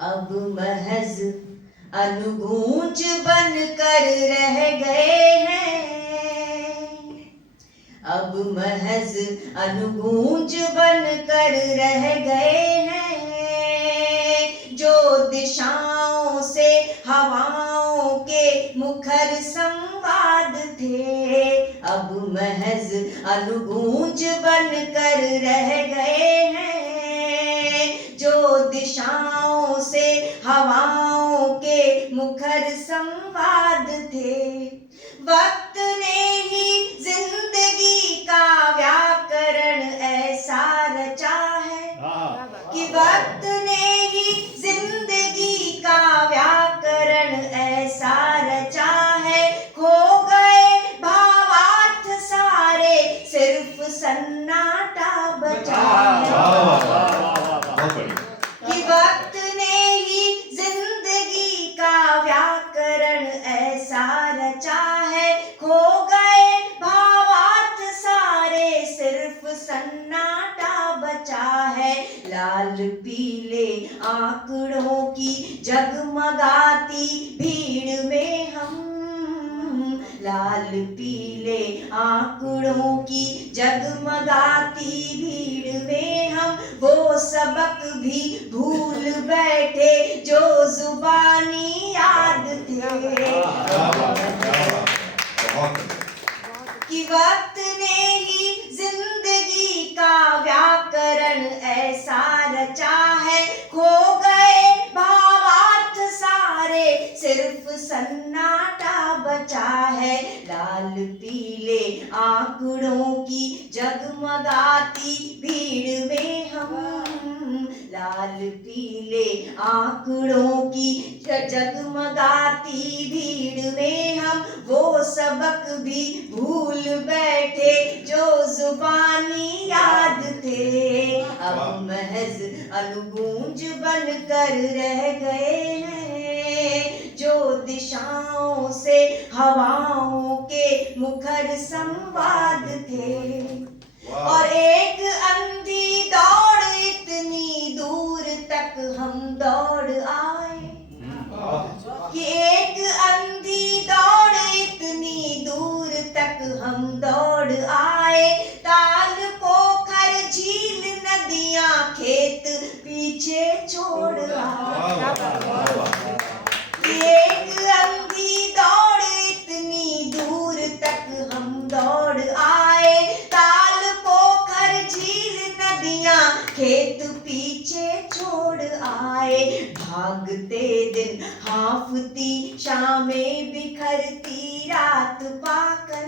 अब महज अनुगूंज बनकर रह गए हैं, अब महज अनुगूंज बनकर रह गए हैं। जो दिशाओं से हवाओं के मुखर संवाद थे, अब महज अनुगूंज बनकर रह गए हैं। जो दिशाओं से हवाओं के मुखर संवाद थे, वक्त ने ही जिंदगी का व्याकरण ऐसा रचा है कि वक्त ने ही जिंदगी का व्याकरण ऐसा रचा है। खो गए भावार्थ सारे, सिर्फ सन्नाटा बचा है। कि वक्त ने ही जिंदगी का व्याकरण ऐसा रचा है। खो गए भावार्थ सारे, सिर्फ सन्नाटा बचा है। लाल पीले आंकड़ों की जगमगाती भीड़ में हम, लाल पीले आंकड़ों की जगमगाती भीड़ में हम वो सबक भी भूल बैठे जो जुबानी याद थे। कि वक्त ने ही जिंदगी का व्याकरण ऐसा रचा है। खो गए भावार्थ सारे, सिर्फ सन्नाटा बचा है। लाल पीले आंकड़ों की जगमगाती भीड़ में हम, लाल पीले आंकड़ों की जगमगाती भीड़ में हम वो सबक भी भूल बैठे जो जुबानी याद थे। अब महज अनुगूंज बनकर रह गए हैं। जो दिशाओं से हवाओं के मुखर संवाद थे, और एक अंधी दौड़ इतनी दूर तक हम दौड़ आए। कि एक अंधी दौड़ इतनी दूर तक हम दौड़ आए। ताल पोखर झील नदियां खेत पीछे छोड़ आए। एक अंधी दौड़ इतनी दूर तक हम दौड़ आए। ताल पोखर झील नदियां खेत पीछे छोड़ आए। भागते दिन हाफती शामें बिखरती रात पाकर,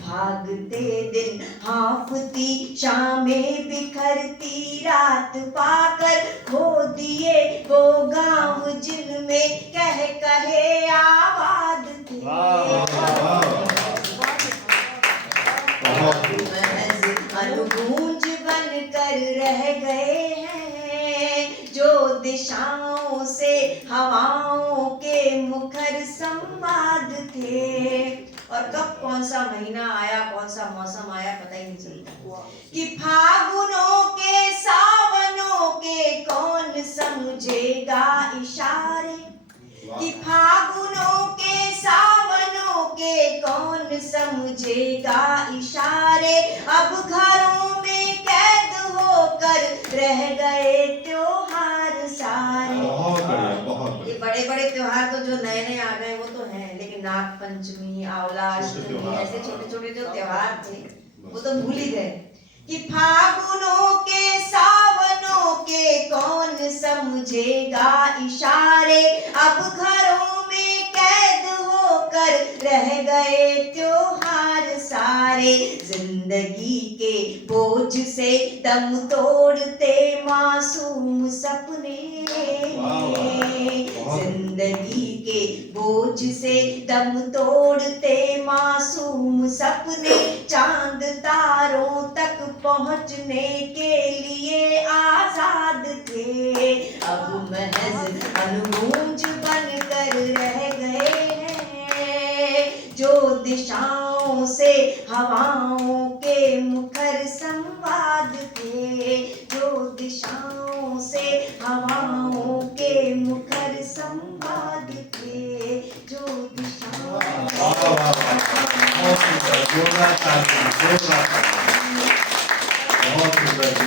भागते दिन हाफती शामें बिखरती रात पाकर, खो दिए वो गांव जिनमें कह कहे आबाद थे। महज अनुगूंज बनकर रह गए हैं। जो दिशाओं से हवाओं के मुखर संवाद थे। और कब कौन सा महीना आया, कौन सा मौसम आया, पता ही नहीं चलता। कि फागुनों के सावनों के कौन समझेगा इशारे। कि फागुनों के सावनों के कौन समझेगा इशारे। अब घरों में कैद होकर रह गए त्योहार सारे। ये बड़े बड़े त्योहार तो जो नए नए आ गए वो तो हैं, लेकिन नाग पंचमी, आंवला अष्टमी, ऐसे छोटे छोटे जो त्योहार थे वो तो भूल ही गए। कि फागुनों के सावनों के कौन समझेगा इशारे। अब घरों में कैद होकर रह गए त्योहार सारे। जिंदगी के बोझ से दम तोड़ते मासूम सपने, जिंदगी के बोझ से दम तोड़ते मासूम सपने। चांद तारों तक पहुंचने के लिए आजाद थे। अब महज अनुगूंज बनकर रह गए हैं। जो दिशाओं से हवाओं के मुखर संवाद थे, जो दिशाओं से हवाओं के मुखर संवाद थे, जो दिशाओं वाह वाह वाह वाह, बहुत सुंदर, जोरदार ताली, जोरदार ताली, बहुत सुंदर।